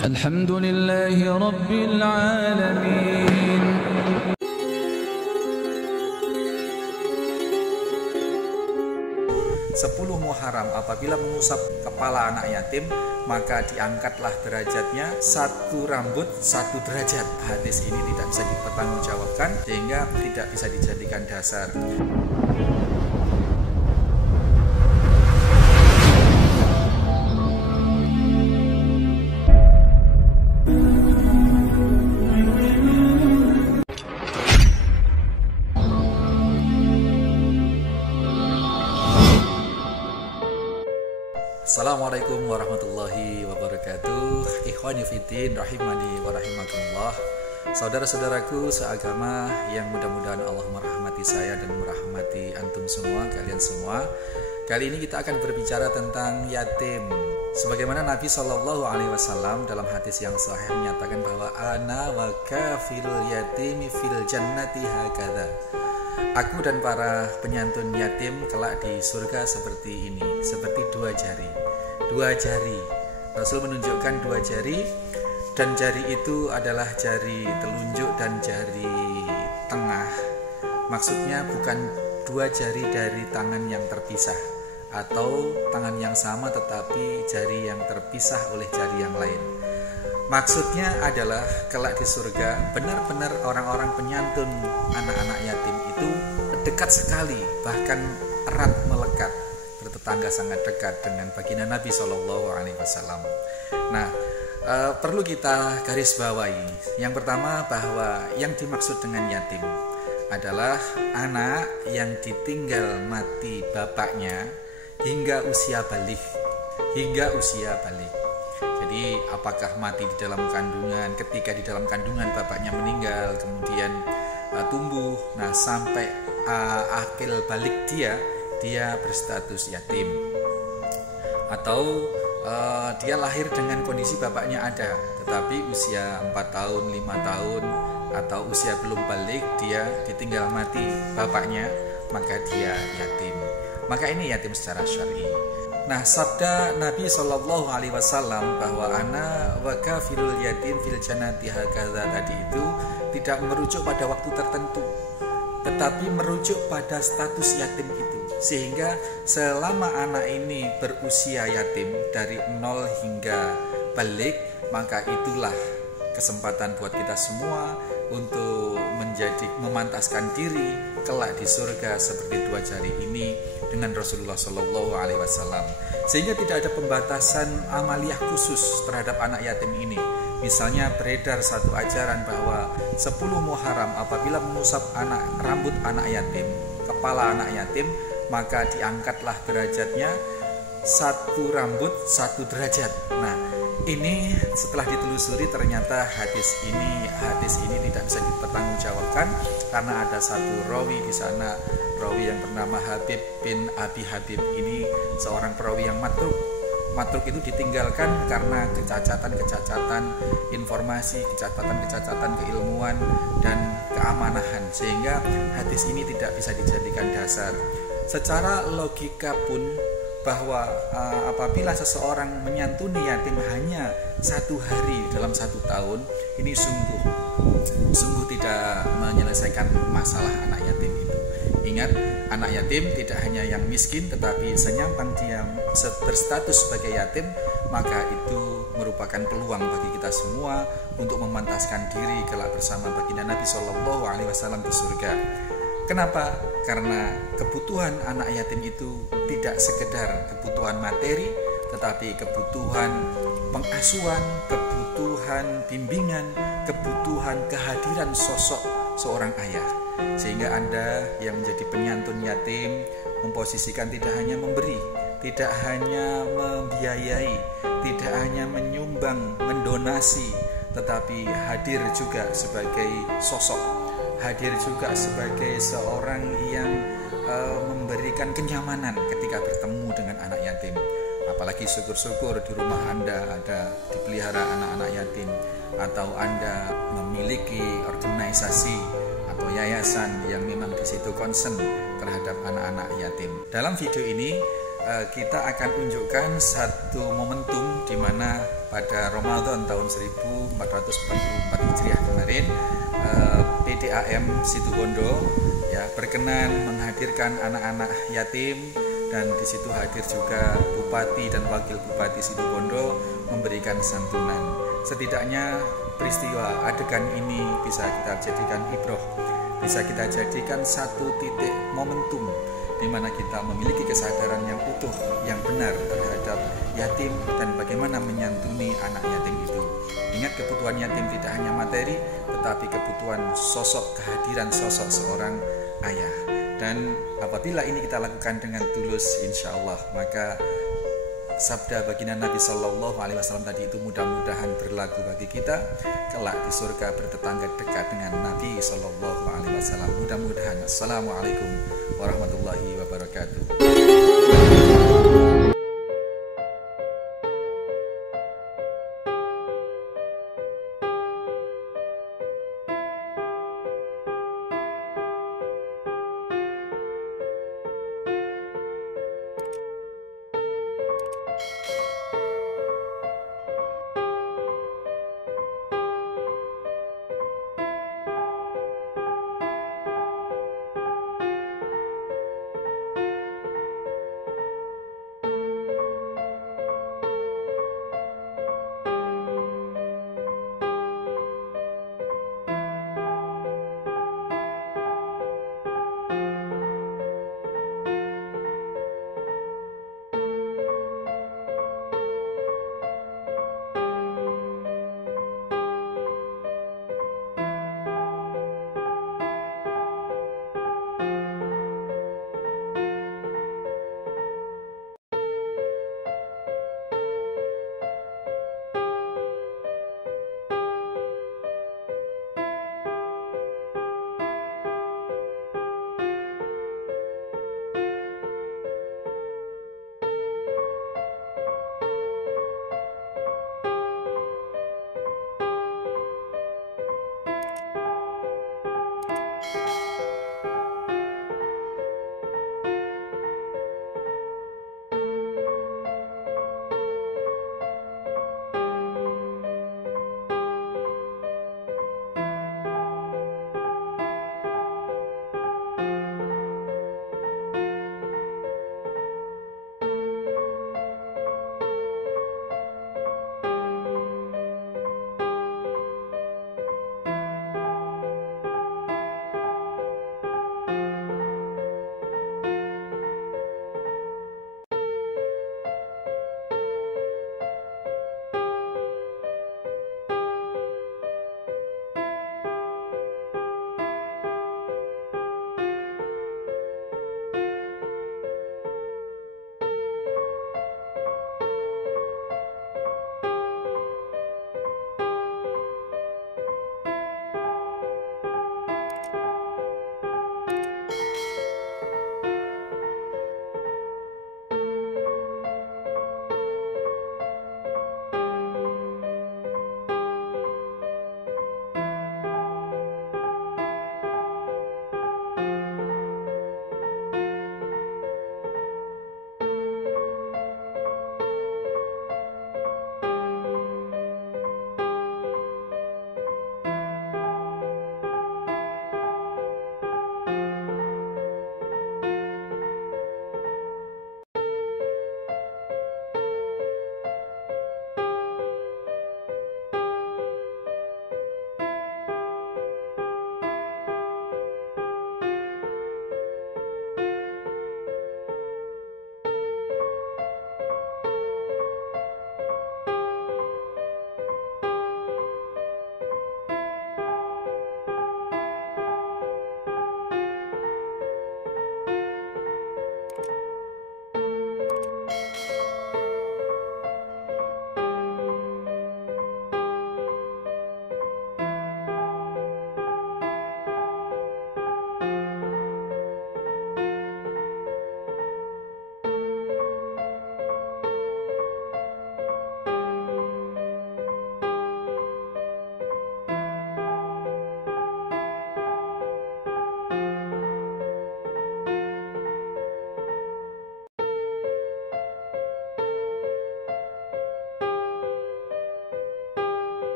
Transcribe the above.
Alhamdulillahi Rabbil Alamin. 10 Muharram apabila mengusap kepala anak yatim, maka diangkatlah derajatnya 1 rambut 1 derajat. Hadis ini tidak bisa dipertanggungjawabkan sehingga tidak bisa dijadikan dasar. Assalamualaikum warahmatullahi wabarakatuh. Ikhwani fiddin rahimani wa rahimakumullah. Saudara-saudaraku seagama yang mudah-mudahan Allah merahmati saya dan merahmati antum semua, kalian semua. Kali ini kita akan berbicara tentang yatim. Sebagaimana Nabi SAW dalam hadis yang sahih menyatakan bahwa ana wa kafilul yatimi fil jannati hakadha. Aku dan para penyantun yatim kelak di surga seperti ini, seperti 2 jari. 2 jari. Rasul menunjukkan 2 jari, dan jari itu adalah jari telunjuk dan jari tengah. Maksudnya bukan 2 jari dari tangan yang terpisah atau tangan yang sama tetapi jari yang terpisah oleh jari yang lain. Maksudnya adalah kelak di surga benar-benar orang-orang penyantun anak-anak yatim itu dekat sekali, bahkan erat melekat, bertetangga sangat dekat dengan baginda Nabi SAW. Nah, perlu kita garis bawahi. Yang pertama bahwa yang dimaksud dengan yatim adalah anak yang ditinggal mati bapaknya hingga usia balik. Jadi apakah mati di dalam kandungan, ketika di dalam kandungan bapaknya meninggal, kemudian tumbuh, nah sampai akil balik dia berstatus yatim. Atau dia lahir dengan kondisi bapaknya ada, tetapi usia 4 tahun, 5 tahun, atau usia belum balik dia ditinggal mati bapaknya, maka dia yatim. Maka ini yatim secara syar'i. Nah, sabda Nabi SAW bahwa ana wa kafilul yatim fil jannati hakadha tadi itu tidak merujuk pada waktu tertentu, tetapi merujuk pada status yatim itu. Sehingga selama anak ini berusia yatim dari 0 hingga balik, maka itulah kesempatan buat kita semua untuk memantaskan diri kelak di surga seperti 2 jari ini dengan Rasulullah SAW. Sehingga tidak ada pembatasan amaliyah khusus terhadap anak yatim ini. Misalnya beredar satu ajaran bahwa 10 Muharram apabila mengusap rambut anak yatim, kepala anak yatim, maka diangkatlah derajatnya 1 rambut 1 derajat. Nah, ini setelah ditelusuri ternyata hadis ini tidak bisa dipertanggungjawabkan karena ada satu rawi di sana, rawi yang bernama Habib bin Abi Habib. Ini seorang perawi yang matruk. Matruk itu ditinggalkan karena kecacatan informasi, kecacatan keilmuan dan keamanahan, sehingga hadis ini tidak bisa dijadikan dasar. Secara logika pun bahwa apabila seseorang menyantuni yatim hanya 1 hari dalam 1 tahun, ini sungguh tidak menyelesaikan masalah anak yatim itu. Ingat, anak yatim tidak hanya yang miskin, tetapi senyampang dia berstatus sebagai yatim, maka itu merupakan peluang bagi kita semua untuk memantaskan diri kelak bersama baginda Nabi SAW di surga. Kenapa? Karena kebutuhan anak yatim itu tidak sekedar kebutuhan materi, tetapi kebutuhan pengasuhan, kebutuhan bimbingan, kebutuhan kehadiran sosok seorang ayah. Sehingga Anda yang menjadi penyantun yatim memposisikan tidak hanya memberi, tidak hanya membiayai, tidak hanya menyumbang, mendonasi, tetapi hadir juga sebagai sosok, hadir juga sebagai seorang yang memberikan kenyamanan ketika bertemu dengan anak yatim. Apalagi syukur-syukur di rumah Anda ada dipelihara anak-anak yatim, atau Anda memiliki organisasi atau yayasan yang memang di situ concern terhadap anak-anak yatim. Dalam video ini kita akan unjukkan satu momentum di mana pada Ramadan tahun 1444 Hijriah kemarin, PDAM Situbondo ya berkenan menghadirkan anak-anak yatim, dan di situ hadir juga Bupati dan Wakil Bupati Situbondo memberikan santunan. Setidaknya peristiwa adegan ini bisa kita jadikan ibroh, bisa kita jadikan satu titik momentum di mana kita memiliki kesadaran yang utuh, yang benar terhadap yatim dan bagaimana menyantuni anak yatim itu. Ingat, kebutuhan yatim tidak hanya materi, tetapi kebutuhan sosok, kehadiran sosok seorang ayah. Dan apabila ini kita lakukan dengan tulus, insya Allah, maka sabda baginda Nabi Shallallahu Alaihi Wasallam tadi itu mudah-mudahan berlaku bagi kita kelak di surga bertetangga dekat dengan Nabi Shallallahu Alaihi Wasallam. Mudah-mudahan. Assalamualaikum warahmatullahi wabarakatuh.